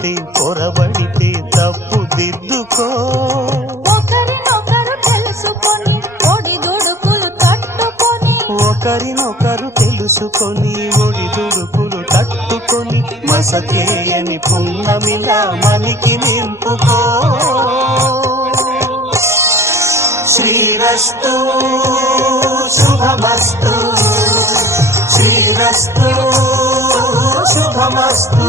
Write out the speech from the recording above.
పొరబడితే పొరబడితే తప్పు దిద్దుకో. ఒకరినొకరు తెలుసుకొని ఒడిదుడుకులు తట్టుకొని, ఒకరినొకరు తెలుసుకొని ఒడిదుడుకులు తట్టుకొని మసకేయని పున్నమిలా మనికి నింపుకో. శ్రీరస్తు శుభమస్తు, శ్రీరస్తు శుభమస్తు.